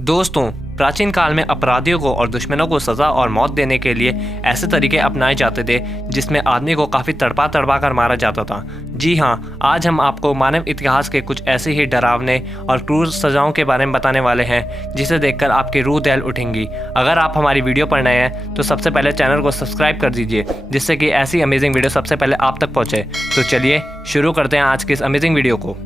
दोस्तों, प्राचीन काल में अपराधियों को और दुश्मनों को सज़ा और मौत देने के लिए ऐसे तरीके अपनाए जाते थे जिसमें आदमी को काफ़ी तड़पा तड़पा कर मारा जाता था। जी हाँ, आज हम आपको मानव इतिहास के कुछ ऐसे ही डरावने और क्रूर सज़ाओं के बारे में बताने वाले हैं जिसे देखकर आपकी रूह दहल उठेंगी। अगर आप हमारी वीडियो पर नए हैं तो सबसे पहले चैनल को सब्सक्राइब कर दीजिए जिससे कि ऐसी अमेजिंग वीडियो सबसे पहले आप तक पहुँचे। तो चलिए शुरू करते हैं आज की इस अमेजिंग वीडियो को।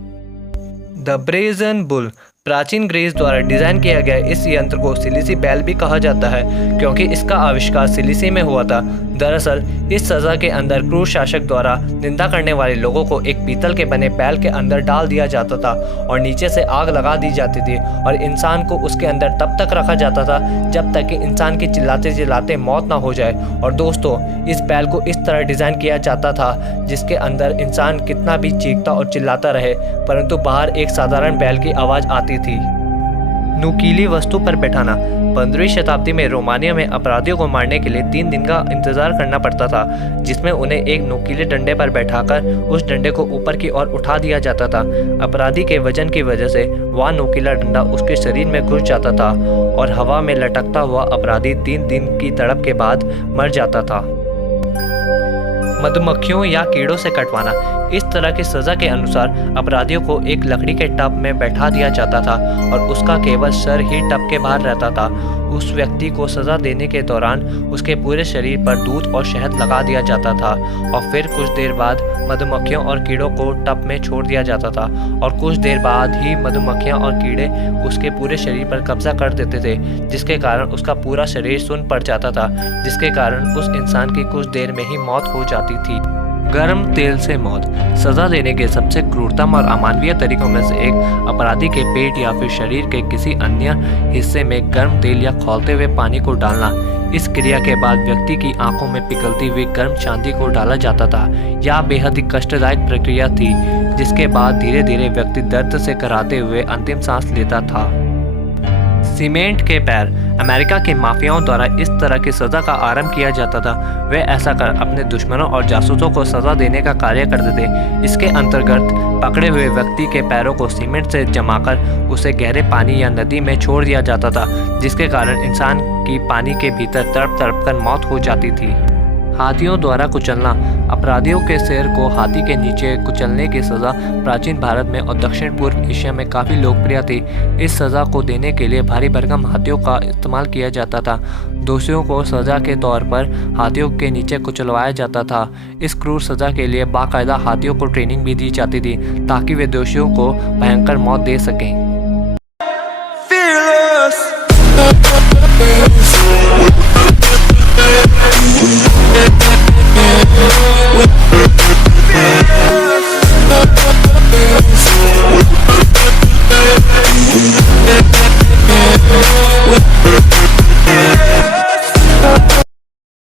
The brazen bull. प्राचीन ग्रीस द्वारा डिजाइन किया गया इस यंत्र को सिलिसी बैल भी कहा जाता है क्योंकि इसका आविष्कार सिलिसी में हुआ था। दरअसल इस सजा के अंदर क्रूर शासक द्वारा निंदा करने वाले लोगों को एक पीतल के बने बैल के अंदर डाल दिया जाता था और नीचे से आग लगा दी जाती थी और इंसान को उसके अंदर तब तक रखा जाता था जब तक कि इंसान की चिल्लाते चिल्लाते मौत ना हो जाए। और दोस्तों, इस बैल को इस तरह डिज़ाइन किया जाता था जिसके अंदर इंसान कितना भी चीखता और चिल्लाता रहे परंतु बाहर एक साधारण बैल की आवाज़ आती थी। नुकीली वस्तु पर बैठाना। 15वीं शताब्दी में रोमानिया में अपराधियों को मारने के लिए 3 दिन का इंतजार करना पड़ता था जिसमें उन्हें एक नुकीले डंडे पर बैठाकर उस डंडे को ऊपर की ओर उठा दिया जाता था। अपराधी के वजन की वजह से वह नुकीला डंडा उसके शरीर में घुस जाता था और हवा में लटकता हुआ अपराधी 3 दिन की तड़प के बाद मर जाता था। मधुमक्खियों या कीड़ों से कटवाना। इस तरह की सज़ा के अनुसार अपराधियों को एक लकड़ी के टब में बैठा दिया जाता था और उसका केवल सर ही टब के बाहर रहता था। उस व्यक्ति को सज़ा देने के दौरान उसके पूरे शरीर पर दूध और शहद लगा दिया जाता था और फिर कुछ देर बाद मधुमक्खियों और कीड़ों को टब में छोड़ दिया जाता था और कुछ देर बाद ही मधुमक्खियां और कीड़े उसके पूरे शरीर पर कब्जा कर देते थे जिसके कारण उसका पूरा शरीर सुन्न पड़ जाता था जिसके कारण उस इंसान की कुछ देर में ही मौत हो जाती थी। गर्म तेल से मौत। सजा देने के सबसे क्रूरतम और अमानवीय तरीकों में से एक अपराधी के पेट या फिर शरीर के किसी अन्य हिस्से में गर्म तेल या खौलते हुए पानी को डालना। इस क्रिया के बाद व्यक्ति की आंखों में पिघलती हुई गर्म चांदी को डाला जाता था। यह बेहद ही कष्टदायक प्रक्रिया थी जिसके बाद धीरे धीरे व्यक्ति दर्द से कराहते हुए अंतिम सांस लेता था। सीमेंट के पैर। अमेरिका के माफियाओं द्वारा इस तरह की सज़ा का आरंभ किया जाता था। वे ऐसा कर अपने दुश्मनों और जासूसों को सज़ा देने का कार्य करते थे। इसके अंतर्गत पकड़े हुए व्यक्ति के पैरों को सीमेंट से जमाकर उसे गहरे पानी या नदी में छोड़ दिया जाता था जिसके कारण इंसान की पानी के भीतर तड़प तड़प कर मौत हो जाती थी। हाथियों द्वारा कुचलना। अपराधियों के सिर को हाथी के नीचे कुचलने की सज़ा प्राचीन भारत में और दक्षिण पूर्व एशिया में काफ़ी लोकप्रिय थी। इस सज़ा को देने के लिए भारी भरकम हाथियों का इस्तेमाल किया जाता था। दोषियों को सज़ा के तौर पर हाथियों के नीचे कुचलवाया जाता था। इस क्रूर सज़ा के लिए बाकायदा हाथियों को ट्रेनिंग भी दी जाती थी ताकि वे दोषियों को भयंकर मौत दे सकें। Fearless.